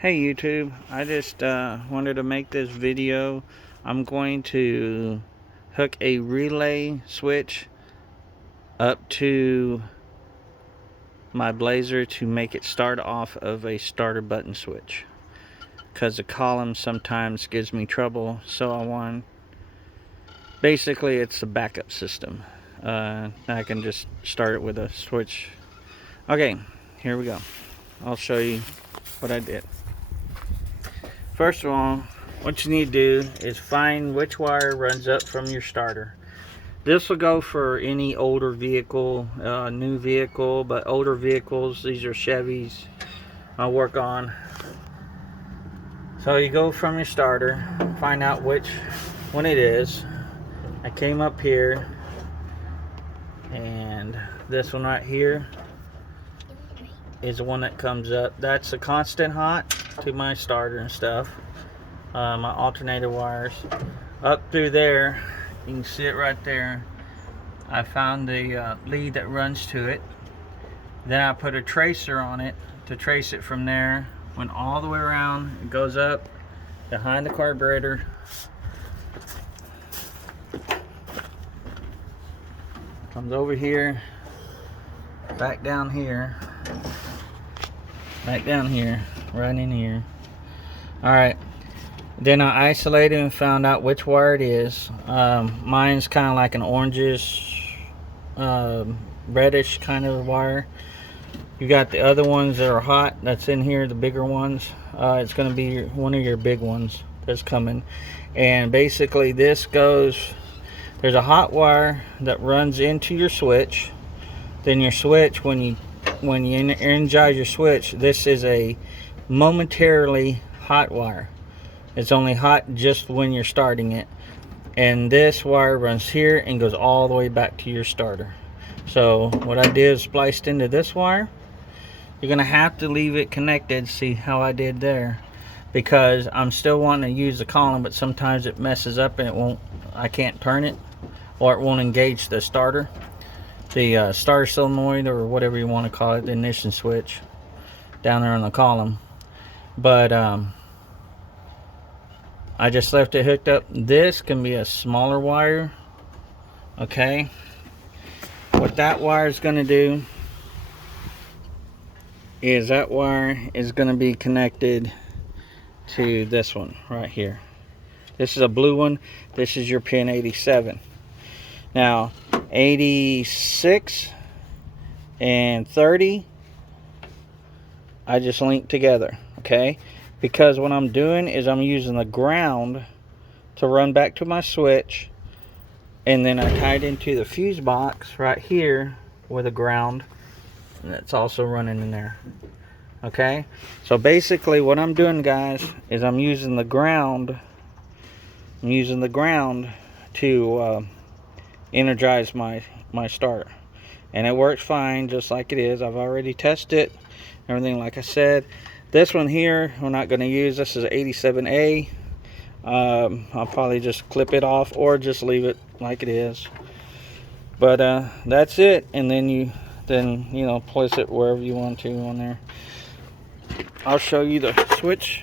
Hey YouTube, I just wanted to make this video. I'm going to hook a relay switch up to my Blazer to make it start off of a starter button switch, because the column sometimes gives me trouble. So basically it's a backup system. I can just start it with a switch. Okay, here we go. I'll show you what I did. First of all, what you need to do is find which wire runs up from your starter. This will go for any older vehicle, new vehicle, but older vehicles, these are Chevys I'll work on. So you go from your starter, find out which one it is. I came up here, and this one right here is the one that comes up. That's a constant hot to my starter and stuff. My alternator wires up through there, you can see it right there. I found the lead that runs to it. Then I put a tracer on it to trace it from there. Went all the way around. It goes up behind the carburetor, comes over here, back down here, right in here. Alright, then I isolated and found out which wire it is. Mine's kind of like an orangish, reddish kind of wire. You got the other ones that are hot that's in here, the bigger ones. It's going to be one of your big ones that's coming. And basically this goes, there's a hot wire that runs into your switch. Then your switch, when you energize your switch, this is a momentarily hot wire. It's only hot just when you're starting it. And this wire runs here and goes all the way back to your starter. So what I did is spliced into this wire. You're gonna have to leave it connected. See how I did there, because I'm still wanting to use the column, but sometimes it messes up and it won't, I can't turn it, or it won't engage the starter, the starter solenoid, or whatever you want to call it, the ignition switch down there on the column. But I just left it hooked up. This can be a smaller wire. Okay, what that wire is going to do is that wire is going to be connected to this one right here. This is a blue one. This is your pin 87. Now 86 and 30 I just linked together, okay? Because what I'm doing is I'm using the ground to run back to my switch, and then I tied into the fuse box right here with a ground, and that's also running in there. Okay, so basically what I'm doing, guys, is I'm using the ground to energize my starter, and it works fine just like it is. I've already tested everything. Like I said, this one here we're not going to use. This is 87A. I'll probably just clip it off or just leave it like it is. But that's it. And then you know, place it wherever you want to on there. I'll show you the switch.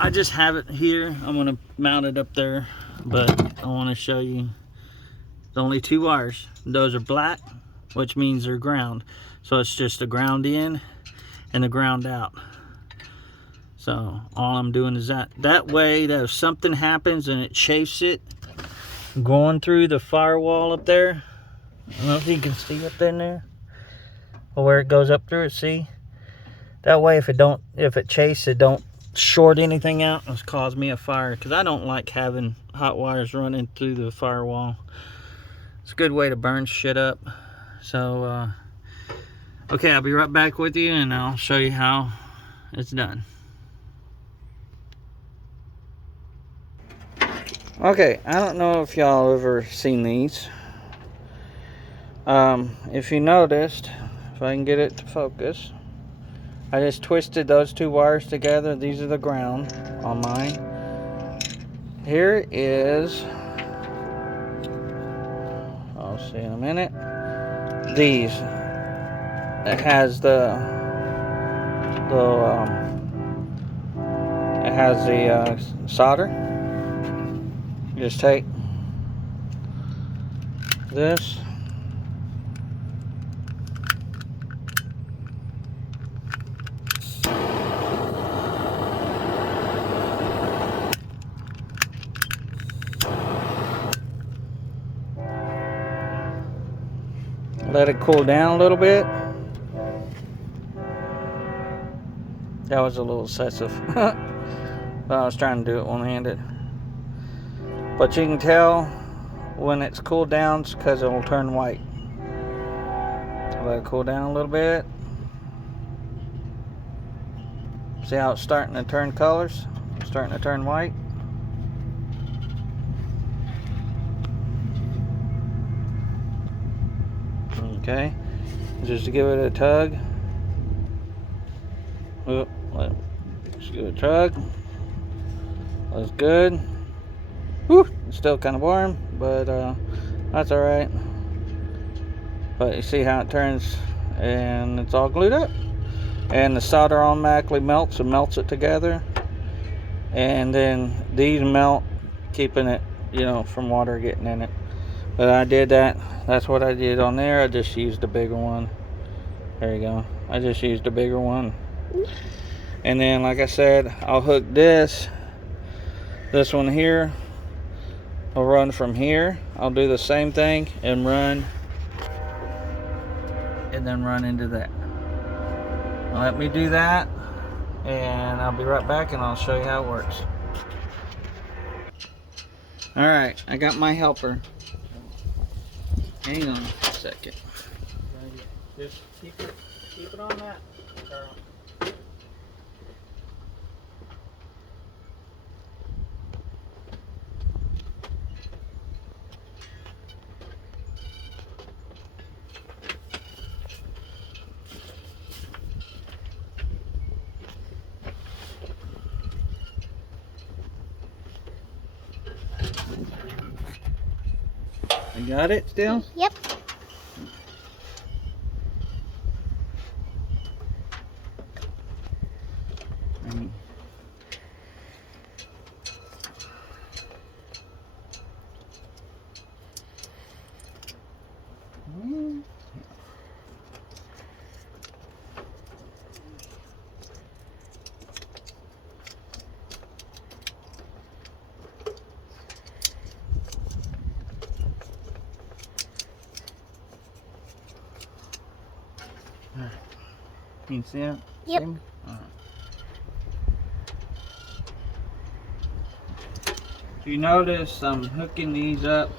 I just have it here. I'm going to mount it up there, but I want to show you there's only two wires. Those are black, which means they're ground. So it's just a ground in and a ground out. So all I'm doing is that way that if something happens and it chafes it going through the firewall up there, I don't know if you can see up in there, or where it goes up through it, see? That way if it chases, it don't short anything out and cause me a fire, because I don't like having hot wires running through the firewall. It's a good way to burn shit up. So okay, I'll be right back with you and I'll show you how it's done. Okay, I don't know if y'all ever seen these. If you noticed, if I can get it to focus, I just twisted those two wires together. These are the ground on mine. Here is, I'll see in a minute, these it has it has the solder. You just take this, let it cool down a little bit. That was a little excessive. But I was trying to do it one-handed. But you can tell when it's cooled down because it will turn white. Let it cool down a little bit. See how it's starting to turn colors? It's starting to turn white. Okay, just to give it a tug. Oh, just give it a tug. That's good. Whew, it's still kind of warm, but that's all right. But you see how it turns, and it's all glued up. And the solder automatically melts and melts it together. And then these melt, keeping it, from water getting in it. But I did that. That's what I did on there. I just used a bigger one. There you go. I just used a bigger one. And then, like I said, I'll hook this one here. I'll run from here. I'll do the same thing and run. And then run into that. Let me do that. And I'll be right back and I'll show you how it works. Alright, I got my helper. Hang on a second. Just keep it on that. You got it still? Yep. Can you see it? Yep. See me? All right. So you notice I'm hooking these up.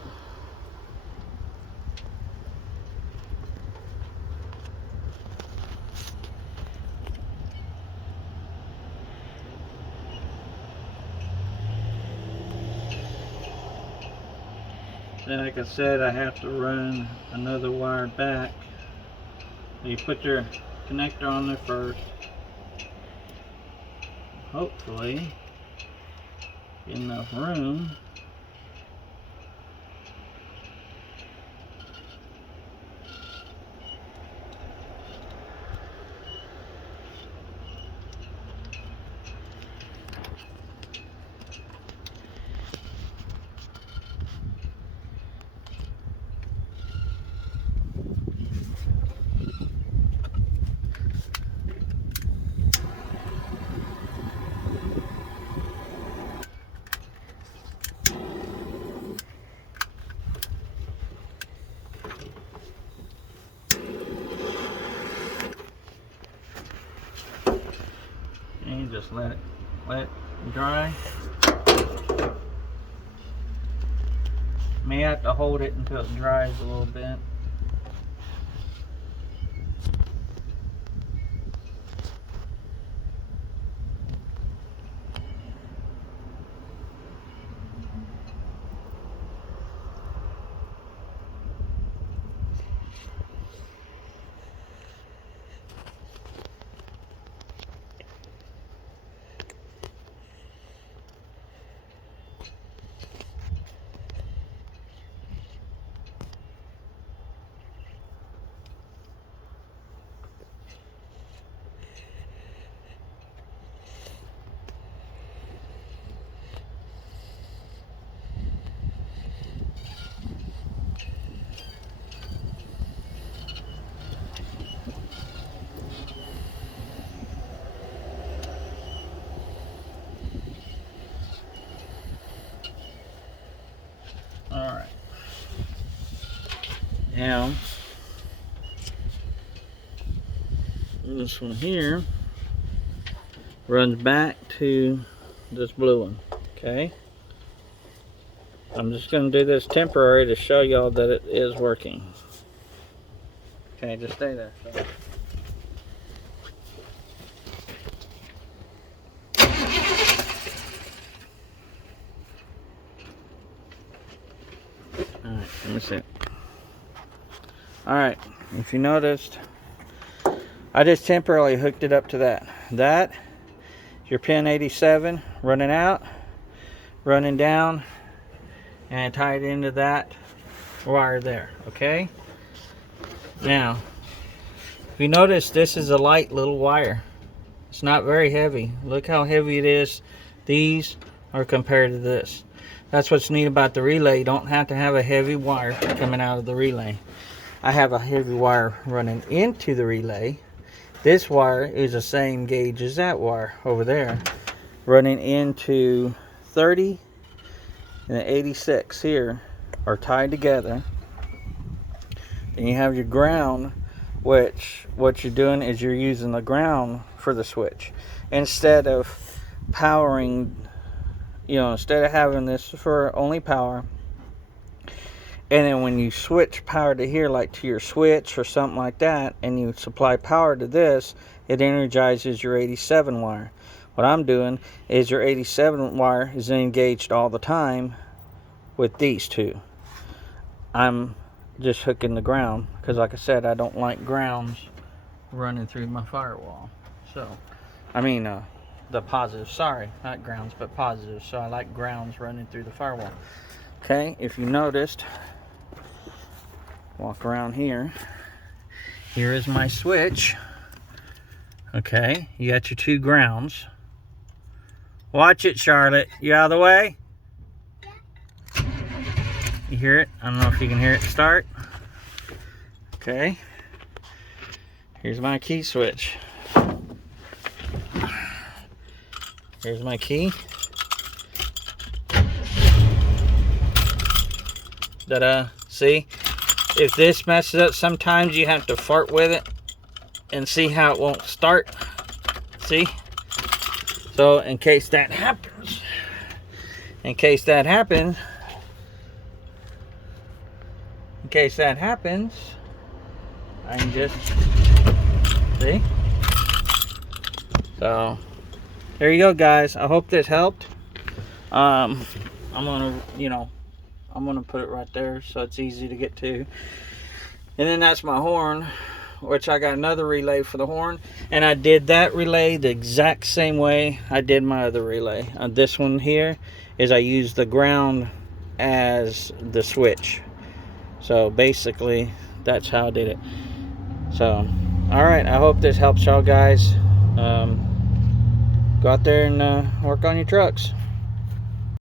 Then, like I said, I have to run another wire back. So you put your connector on there first. Hopefully, get enough room. And just let it dry. May have to hold it until it dries a little bit. Now, this one here runs back to this blue one. Okay, I'm just going to do this temporary to show y'all that it is working. Okay, just stay there. Alright, let me see. Alright, if you noticed, I just temporarily hooked it up to that. That is your pin 87 running out, running down, and tied into that wire there. Okay? Now, if you notice, this is a light little wire. It's not very heavy. Look how heavy it is. These are compared to this. That's what's neat about the relay. You don't have to have a heavy wire coming out of the relay. I have a heavy wire running into the relay. This wire is the same gauge as that wire over there, running into 30 and 86 here are tied together. And you have your ground, which what you're doing is you're using the ground for the switch instead of powering, instead of having this for only power, and then when you switch power to here, like to your switch or something like that, and you supply power to this, it energizes your 87 wire. What I'm doing is your 87 wire is engaged all the time with these two. I'm just hooking the ground because, like I said, I don't like grounds running through my firewall. So, I mean, the positive, sorry, not grounds, but positive. So I like grounds running through the firewall. Okay, if you noticed, walk around here. Here is my switch. Okay, you got your two grounds. Watch it, Charlotte. You out of the way? You hear it? I don't know if you can hear it start. Okay. Here's my key switch. Here's my key. Ta-da. See? If this messes up, sometimes you have to fart with it and see how it won't start. See? So in case that happens, I can just, see? So there you go, guys. I hope this helped. I'm gonna put it right there so it's easy to get to. And then that's my horn, which I got another relay for the horn, and I did that relay the exact same way I did my other relay. This one here is I used the ground as the switch. So basically that's how I did it. So alright, I hope this helps y'all guys. Go out there and work on your trucks.